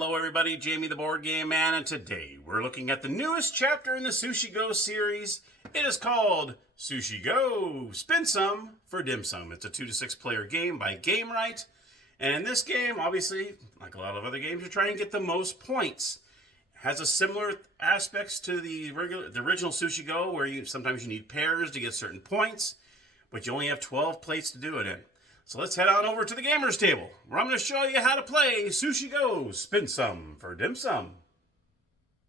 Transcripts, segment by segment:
Hello everybody, Jamie the Board Game Man, and today we're looking at the newest chapter in the Sushi Go series. It is called Sushi Go! Spin Some for Dim Sum. It's a 2 to 6 player game by Gamewright. And in this game, obviously, like a lot of other games, you're trying to get the most points. It has a similar aspects to the original Sushi Go, where sometimes you need pairs to get certain points, but you only have 12 plates to do it in. So let's head on over to the Gamers Table, where I'm going to show you how to play Sushi Go! Spin Some for Dim Sum.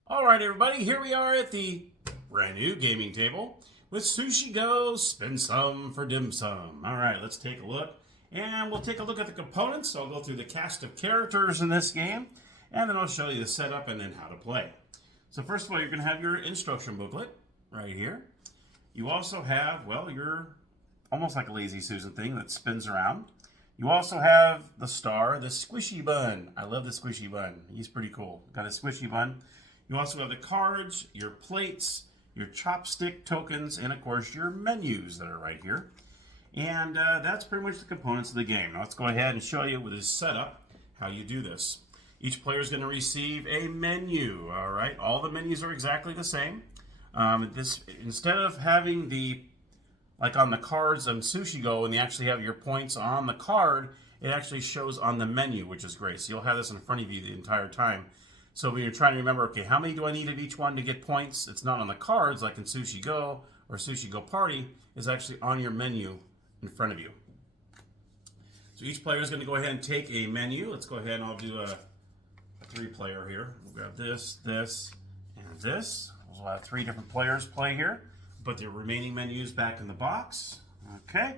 Alright everybody, here we are at the brand new gaming table with Sushi Go! Spin Some for Dim Sum. Alright, let's take a look. And we'll take a look at the components. So I'll go through the cast of characters in this game, and then I'll show you the setup and then how to play. So first of all, you're going to have your instruction booklet right here. You also have, well, your almost like a Lazy Susan thing that spins around. You also have the star, the squishy bun. I love the squishy bun. He's pretty cool. Got a squishy bun. You also have the cards, your plates, your chopstick tokens, and of course your menus that are right here. And that's pretty much the components of the game. Now let's go ahead and show you with this setup how you do this. Each player is going to receive a menu. All right, all the menus are exactly the same. Instead of having the like on the cards on Sushi Go, and you actually have your points on the card, it actually shows on the menu, which is great. So you'll have this in front of you the entire time. So when you're trying to remember, okay, how many do I need of each one to get points? It's not on the cards like in Sushi Go or Sushi Go Party. It's actually on your menu in front of you. So each player is going to go ahead and take a menu. Let's go ahead and I'll do a 3-player here. We'll grab this, this, and this. We'll have 3 different players play here. Put the remaining menus back in the box. Okay.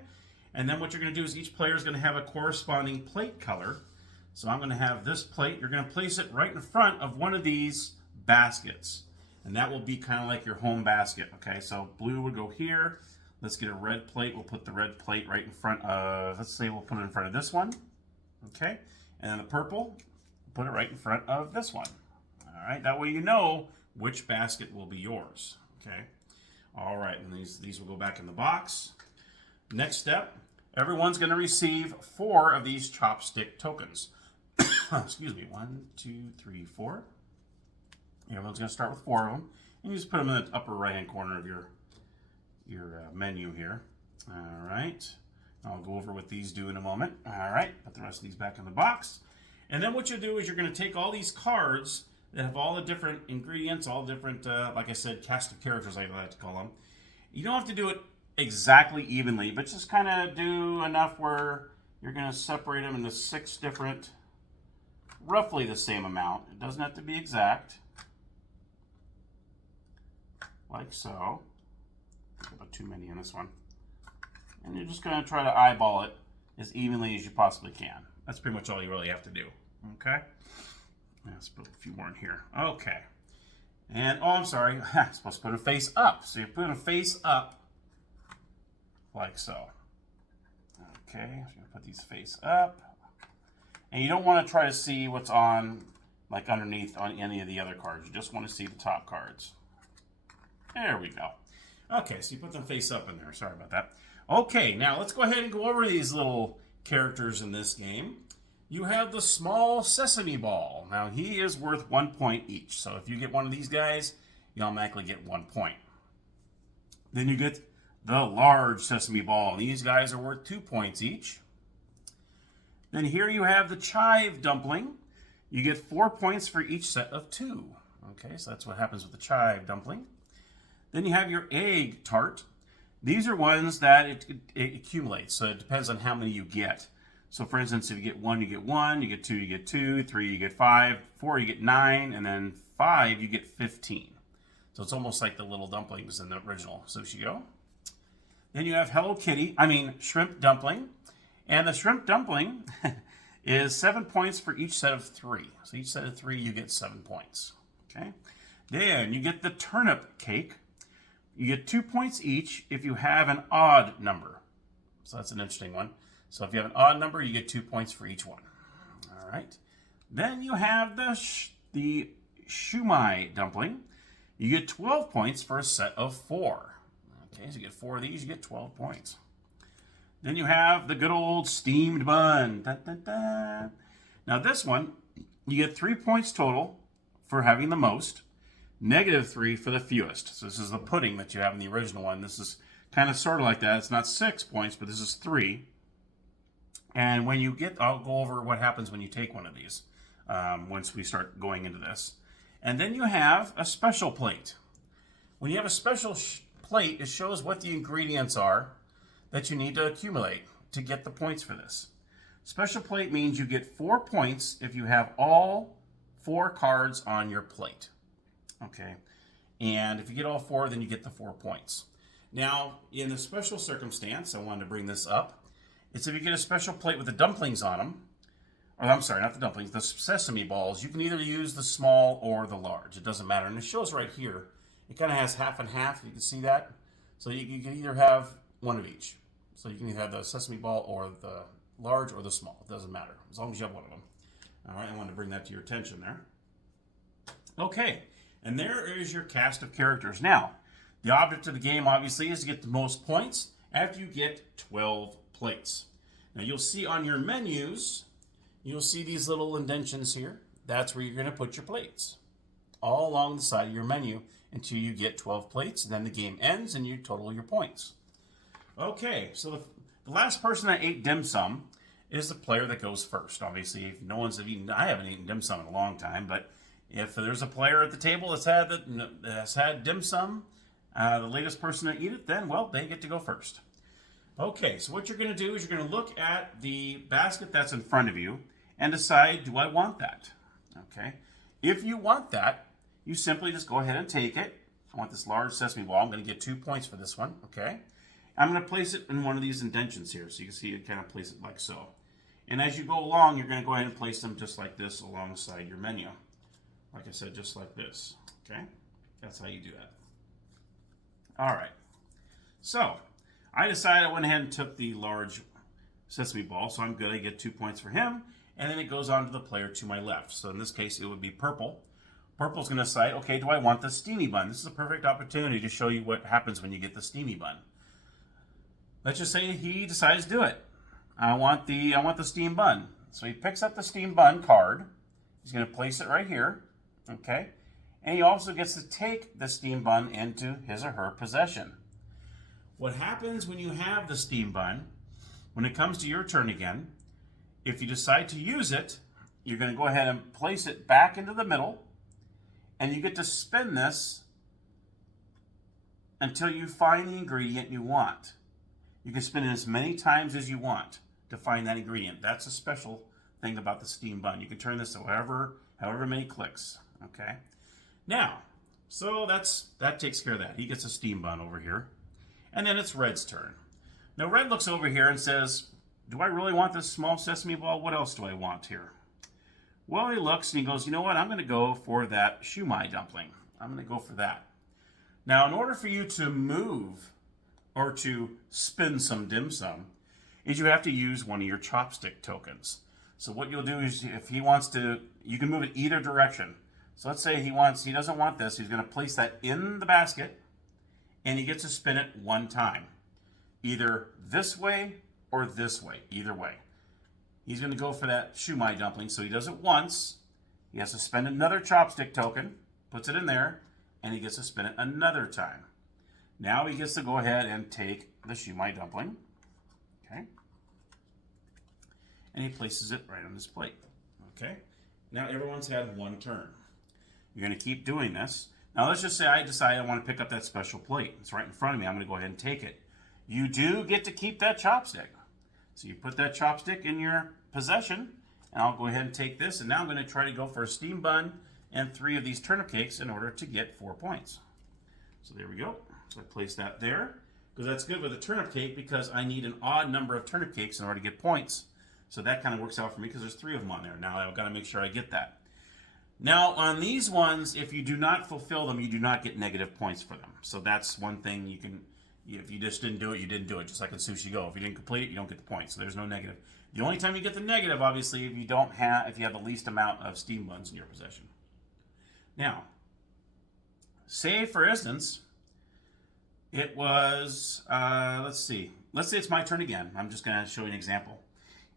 And then what you're going to do is each player is going to have a corresponding plate color. So I'm going to have this plate. You're going to place it right in front of one of these baskets. And that will be kind of like your home basket. Okay. So blue would go here. Let's get a red plate. We'll put the red plate right in front of, let's say we'll put it in front of this one. Okay. And then the purple, put it right in front of this one. All right. That way you know which basket will be yours. Okay. All right, and these will go back in the box. Next step, everyone's going to receive 4 of these chopstick tokens. Excuse me, 1, 2, 3, 4. Everyone's going to start with 4 of them, and you just put them in the upper right-hand corner of your menu here. All right, I'll go over what these do in a moment. All right, put the rest of these back in the box. And then what you'll do is you're going to take all these cards that have all the different ingredients, all different, like I said, cast of characters, I like to call them. You don't have to do it exactly evenly, but just kind of do enough where you're going to separate them into 6 different, roughly the same amount. It doesn't have to be exact. Like so. I think I put too many in this one. And you're just going to try to eyeball it as evenly as you possibly can. That's pretty much all you really have to do. Okay? Let's put a few more in here. Okay. And, oh, I'm sorry. I'm supposed to put them face up. So you put them face up like so. Okay. So you put these face up. And you don't want to try to see what's on, like underneath on any of the other cards. You just want to see the top cards. There we go. Okay. So you put them face up in there. Sorry about that. Okay. Now let's go ahead and go over these little characters in this game. You have the small sesame ball. Now, he is worth 1 point each. So if you get one of these guys, you automatically get 1 point. Then you get the large sesame ball. These guys are worth 2 points each. Then here you have the chive dumpling. You get 4 points for each set of 2. Okay, so that's what happens with the chive dumpling. Then you have your egg tart. These are ones that it accumulates. So it depends on how many you get. So for instance, if you get 1, you get 1, you get 2, you get 2, 3, you get 5, 4, you get 9, and then 5, you get 15. So it's almost like the little dumplings in the original Sushi Go. Then you have shrimp dumpling. And the shrimp dumpling is 7 points for each set of 3. So each set of 3, you get 7 points. Okay. Then you get the turnip cake. You get 2 points each if you have an odd number. So that's an interesting one. So if you have an odd number, you get 2 points for each one. All right. Then you have the shumai dumpling. You get 12 points for a set of 4. Okay, so you get 4 of these, you get 12 points. Then you have the good old steamed bun. Dun, dun, dun. Now this one you get 3 points total for having the most, -3 for the fewest. So this is the pudding that you have in the original one. This is kind of sort of like that. It's not 6 points, but this is 3. And when you get, I'll go over what happens when you take one of these once we start going into this. And then you have a special plate. When you have a special plate, it shows what the ingredients are that you need to accumulate to get the points for this. Special plate means you get 4 points if you have all 4 cards on your plate. Okay, and if you get all 4, then you get the 4 points. Now, in a special circumstance, I wanted to bring this up. It's if you get a special plate with the dumplings on them, or I'm sorry, not the dumplings, the sesame balls, you can either use the small or the large. It doesn't matter. And it shows right here. It kind of has half and half. You can see that. So you can either have one of each. So you can either have the sesame ball or the large or the small. It doesn't matter, as long as you have one of them. All right, I wanted to bring that to your attention there. Okay, and there is your cast of characters. Now, the object of the game, obviously, is to get the most points after you get 12 plates. Now, you'll see on your menus, you'll see these little indentions here. That's where you're going to put your plates, all along the side of your menu until you get 12 plates, and then the game ends and you total your points. Okay, so the last person that ate dim sum is the player that goes first. Obviously, if no one's eaten, I haven't eaten dim sum in a long time, but if there's a player at the table that's had dim sum, the latest person to eat it, then, well, they get to go first. Okay, so what you're going to do is you're going to look at the basket that's in front of you and decide, do I want that? Okay, if you want that, you simply just go ahead and take it. I want this large sesame ball. I'm going to get 2 points for this one, okay? I'm going to place it in one of these indentions here, so you can see it kind of place it like so. And as you go along, you're going to go ahead and place them just like this alongside your menu. Like I said, just like this, okay? That's how you do that. All right, so I decided, I went ahead and took the large sesame ball, so I'm good. I get 2 points for him, and then it goes on to the player to my left. So in this case, it would be purple. Purple's going to decide, okay, do I want the steamy bun? This is a perfect opportunity to show you what happens when you get the steamy bun. Let's just say he decides to do it. I want the steam bun. So he picks up the steam bun card. He's going to place it right here, okay? And he also gets to take the steam bun into his or her possession. What happens when you have the steam bun, when it comes to your turn again, if you decide to use it, you're going to go ahead and place it back into the middle, and you get to spin this until you find the ingredient you want. You can spin it as many times as you want to find that ingredient. That's a special thing about the steam bun. You can turn this to however many clicks, okay? Now, so that takes care of that. He gets a steam bun over here. And then it's Red's turn. Now, Red looks over here and says, do I really want this small sesame ball? What else do I want here? Well, he looks and he goes, you know what? I'm going to go for that shumai dumpling. I'm going to go for that. Now, in order for you to move or to spin some dim sum, is you have to use one of your chopstick tokens. So what you'll do is, if he wants to, you can move it either direction. So let's say he doesn't want this. He's going to place that in the basket, and he gets to spin it 1 time, either this way or this way, either way. He's going to go for that shumai dumpling, so he does it once. He has to spend another chopstick token, puts it in there, and he gets to spin it another time. Now he gets to go ahead and take the shumai dumpling, okay? And he places it right on his plate, okay? Now everyone's had 1 turn. You're going to keep doing this. Now let's just say I decide I want to pick up that special plate. It's right in front of me. I'm going to go ahead and take it. You do get to keep that chopstick. So you put that chopstick in your possession, and I'll go ahead and take this, and now I'm going to try to go for a steam bun and 3 of these turnip cakes in order to get 4 points. So there we go. So I place that there, because that's good with a turnip cake, because I need an odd number of turnip cakes in order to get points. So that kind of works out for me, because there's 3 of them on there. Now I've got to make sure I get that. Now on these ones, if you do not fulfill them, you do not get negative points for them. So that's one thing you can, if you just didn't do it, you didn't do it. Just like in Sushi Go. If you didn't complete it, you don't get the points. So there's no negative. The only time you get the negative, obviously, if you have the least amount of steam buns in your possession. Now, say for instance, it was, let's see. Let's say it's my turn again. I'm just going to show you an example.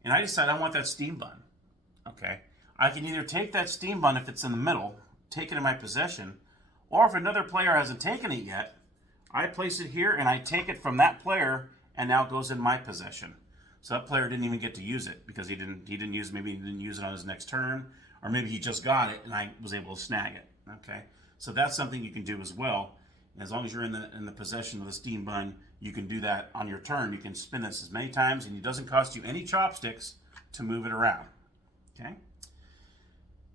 And I decide I want that steam bun. Okay. I can either take that steam bun if it's in the middle, take it in my possession, or if another player hasn't taken it yet, I place it here and I take it from that player and now it goes in my possession. So that player didn't even get to use it because maybe he didn't use it on his next turn, or maybe he just got it and I was able to snag it. Okay, so that's something you can do as well. As long as you're in the possession of the steam bun, you can do that on your turn. You can spin this as many times and it doesn't cost you any chopsticks to move it around. Okay,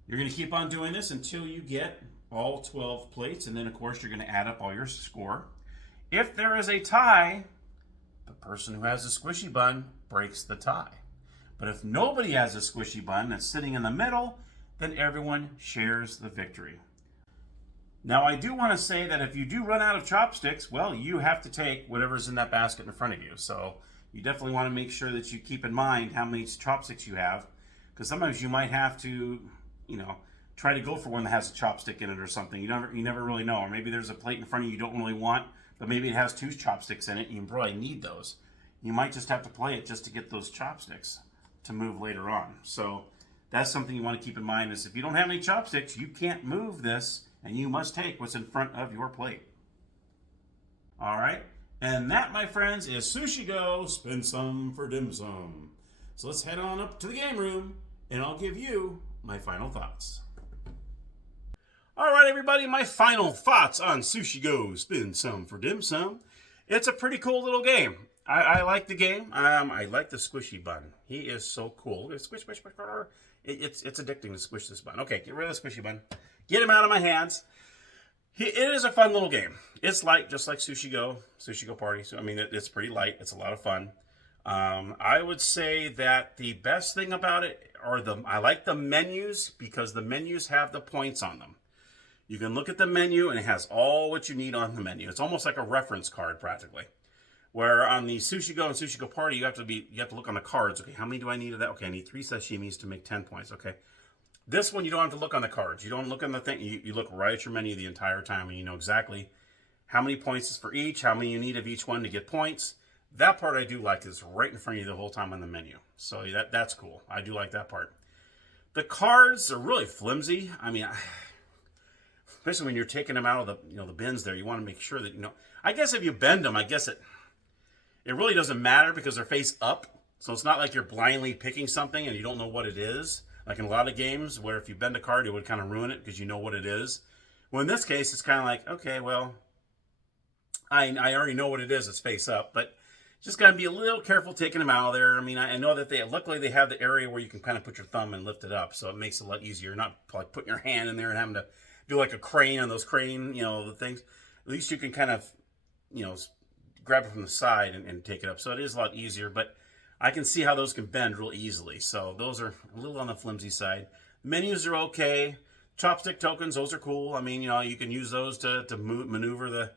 you're going to keep on doing this until you get all 12 plates, and then of course you're going to add up all your score. If there is a tie, the person who has a squishy bun breaks the tie. But if nobody has a squishy bun that's sitting in the middle, then everyone shares the victory. Now I do want to say that if you do run out of chopsticks, well, you have to take whatever's in that basket in front of you. So you definitely want to make sure that you keep in mind how many chopsticks you have, because sometimes you might have to, try to go for one that has a chopstick in it or something. You never really know. Or maybe there's a plate in front of you don't really want, but maybe it has 2 chopsticks in it and you probably need those. You might just have to play it just to get those chopsticks to move later on. So that's something you want to keep in mind, is if you don't have any chopsticks, you can't move this and you must take what's in front of your plate. All right. And that, my friends, is Sushi Go, spin some for dim sum. So let's head on up to the game room and I'll give you my final thoughts. All right, everybody, my final thoughts on Sushi Go, spin some for dim sum. It's a pretty cool little game. I like the game. I like the squishy bun. He is so cool. Squish, squish, squish. It's addicting to squish this bun. Okay, get rid of the squishy bun. Get him out of my hands. It is a fun little game. It's light, just like Sushi Go Party. So, I mean, it's pretty light. It's a lot of fun. I would say that the best thing about it are I like the menus, because the menus have the points on them. You can look at the menu and it has all what you need on the menu. It's almost like a reference card practically. Where on the Sushi Go and Sushi Go Party, you have to look on the cards. Okay, how many do I need of that? Okay, I need 3 sashimis to make 10 points. Okay. This one, you don't have to look on the cards. You don't look on the thing. You look right at your menu the entire time, and you know exactly how many points is for each, how many you need of each one to get points. That part I do like, is right in front of you the whole time on the menu. So that's cool. I do like that part. The cards are really flimsy. I mean, especially when you're taking them out of the bins there, you want to make sure that, I guess if you bend them, I guess it really doesn't matter because they're face up. So it's not like you're blindly picking something and you don't know what it is. Like in a lot of games where if you bend a card, it would kind of ruin it because you know what it is. Well, in this case, it's kind of like, okay, well, I already know what it is. It's face up, but just got to be a little careful taking them out of there. I mean, I know that luckily they have the area where you can kind of put your thumb and lift it up. So it makes it a lot easier. You're not like putting your hand in there and having to do like a crane on those the things. At least you can kind of, grab it from the side and take it up. So it is a lot easier, but I can see how those can bend real easily. So those are a little on the flimsy side. Menus are okay. Chopstick tokens, those are cool. I mean, you can use those to maneuver the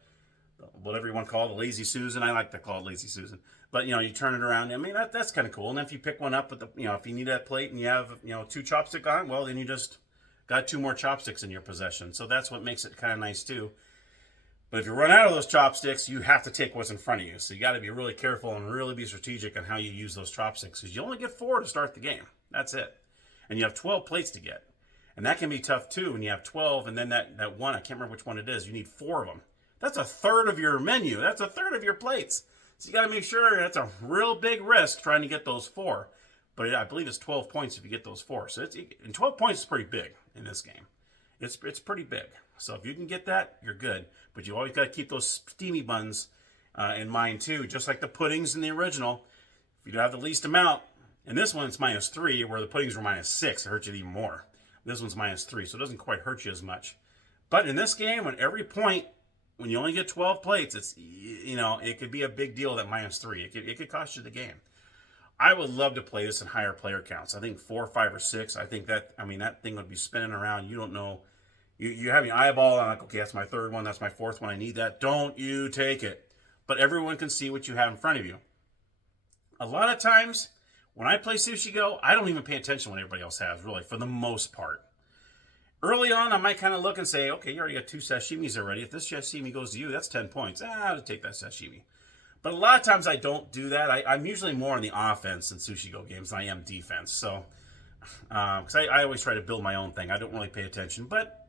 whatever you want to call it, the Lazy Susan. I like to call it Lazy Susan. But, you turn it around. I mean, that's kind of cool. And if you pick one up, with if you need that plate and you have, 2 chopstick on, well, then you just got 2 more chopsticks in your possession. So that's what makes it kind of nice, too. But if you run out of those chopsticks, you have to take what's in front of you. So you got to be really careful and really be strategic on how you use those chopsticks, because you only get 4 to start the game. That's it. And you have 12 plates to get. And that can be tough, too, when you have 12, and then that one, I can't remember which one it is, you need 4 of them. That's a third of your menu. That's a third of your plates. So you got to make sure that's a real big risk trying to get those 4. But I believe it's 12 points if you get those 4. So and 12 points is pretty big in this game. It's pretty big. So if you can get that, you're good. But you always got to keep those steamy buns in mind too. Just like the puddings in the original. If you have the least amount, and this one it's -3, where the puddings were -6, it hurts you even more. This one's -3, so it doesn't quite hurt you as much. But in this game, when every point, when you only get 12 plates, it's it could be a big deal, that -3. It could cost you the game. I would love to play this in higher player counts. I think 4, 5, or 6. I think that thing would be spinning around. You don't know. You have your eyeball and like, okay, that's my 3rd one, that's my 4th one, I need that. Don't you take it. But everyone can see what you have in front of you. A lot of times, when I play Sushi Go, I don't even pay attention to what everybody else has, really, for the most part. Early on, I might kind of look and say, okay, you already got 2 sashimis already. If this sashimi goes to you, that's 10 points. I'll take that sashimi. But a lot of times I don't do that. I'm usually more on the offense in Sushi Go games than I am defense. So Because I always try to build my own thing. I don't really pay attention. But,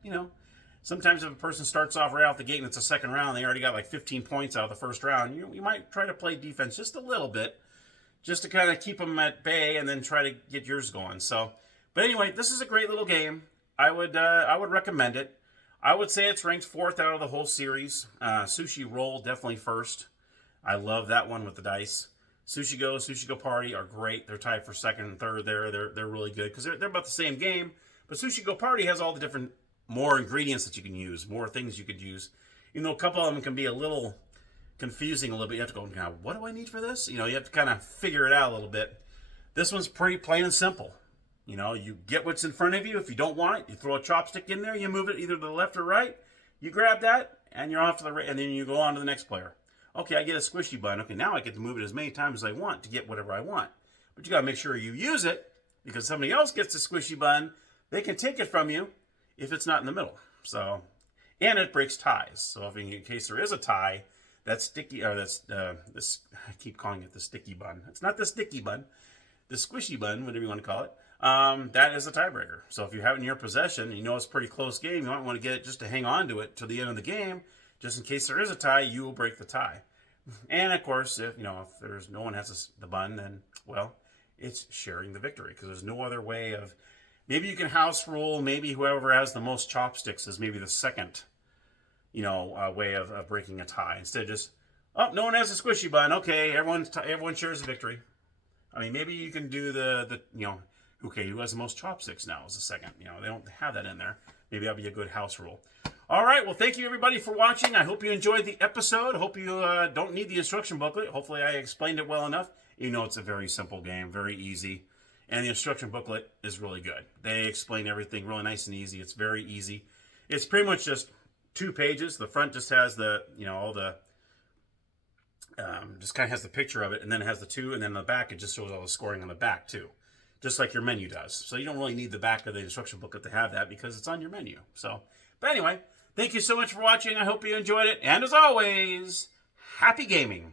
sometimes if a person starts off right out the gate and it's a second round, they already got like 15 points out of the first round, you might try to play defense just a little bit, just to kind of keep them at bay and then try to get yours going. So, but anyway, this is a great little game. I would recommend it. I would say it's ranked 4th out of the whole series. Sushi Roll, definitely 1st. I love that one with the dice. Sushi Go Party are great. They're tied for 2nd and 3rd there. They're really good because they're about the same game. But Sushi Go Party has all the different, more ingredients that you can use, more things you could use. A couple of them can be a little confusing a little bit. You have to go, now, what do I need for this? You have to kind of figure it out a little bit. This one's pretty plain and simple. You get what's in front of you. If you don't want it, you throw a chopstick in there, you move it either to the left or right, you grab that, and you're off to the right, and then you go on to the next player. Okay, I get a squishy button. Okay, now I get to move it as many times as I want to get whatever I want. But you got to make sure you use it, because somebody else gets the squishy button, they can take it from you if it's not in the middle. So, and it breaks ties. So if in case there is a tie, that sticky, or this, I keep calling it the sticky bun. It's not the sticky bun, the squishy bun, whatever you want to call it. That is a tiebreaker. So if you have it in your possession, and it's a pretty close game, you might want to get it just to hang on to it to the end of the game, just in case there is a tie. You will break the tie. And of course, if there's no one has the bun, then it's sharing the victory, because there's no other way of. Maybe you can house rule. Maybe whoever has the most chopsticks is maybe the second, way of breaking a tie. Instead of just, no one has a squishy bun. Okay, everyone shares the victory. I mean, maybe you can do okay, who has the most chopsticks now is the second. They don't have that in there. Maybe that'll be a good house rule. All right, well, thank you, everybody, for watching. I hope you enjoyed the episode. I hope you don't need the instruction booklet. Hopefully I explained it well enough. It's a very simple game, very easy. And the instruction booklet is really good. They explain everything really nice and easy. It's very easy. It's pretty much just 2 pages. The front just has the, all the, just kind of has the picture of it, and then it has the 2, and then the back, it just shows all the scoring on the back, too. Just like your menu does. So you don't really need the back of the instruction booklet to have that, because it's on your menu. So, but anyway, thank you so much for watching. I hope you enjoyed it. And as always, happy gaming.